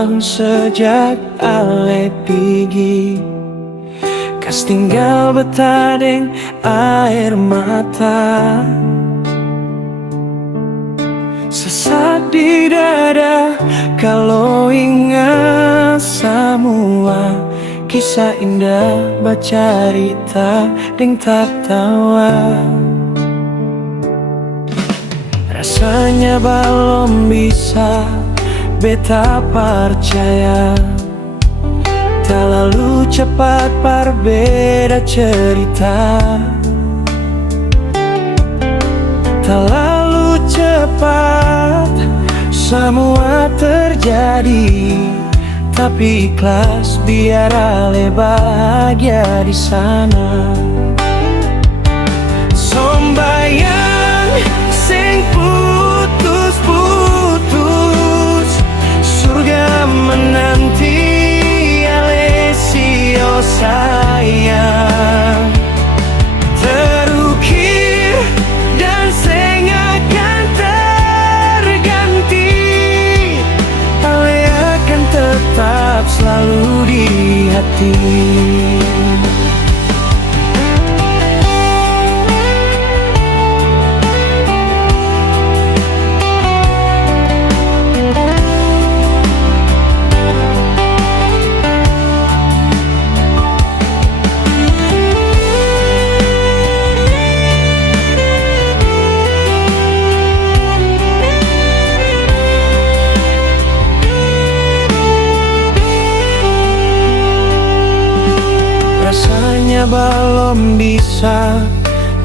tahun sejak ale pigi, kas tinggal betadeng air mata. Sesak di dada kalau ingat semua kisah indah bercerita deng tertawa. Rasanya belum bisa beta percaya, terlalu cepat berbeda cerita. Terlalu cepat semua terjadi, tapi ikhlas biar ale bahagia di sana. Sombayang sing putus-putus, surga menanti ale sio sayang. Terukir dan seng akan terganti, ale akan tetap selalu di hati. Rasanya belum bisa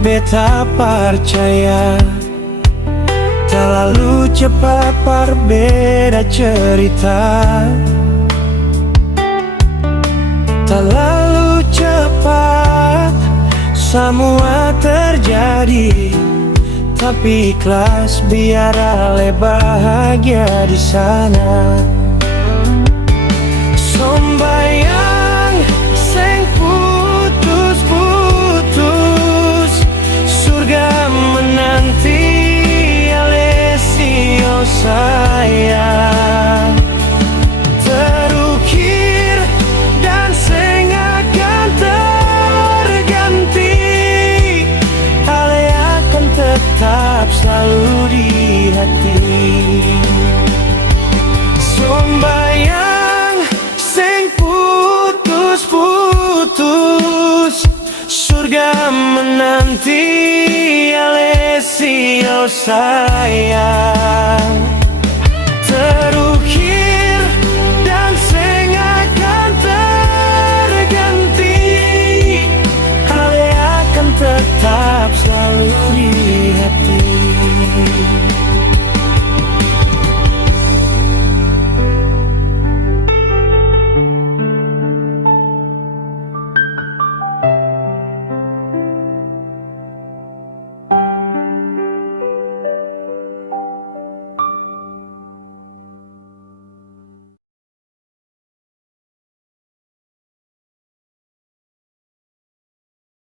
beta percaya, terlalu cepat berbeda cerita. Terlalu cepat semua terjadi, tapi ikhlas biar ale bahagia di sana. Sombayang seng putus-putus, surga menanti ale sio sayang. Terukir dan seng akan terganti, ale akan tetap selalu di hati. Sombayang seng putus-putus, surga menanti ale sio sayang. Terus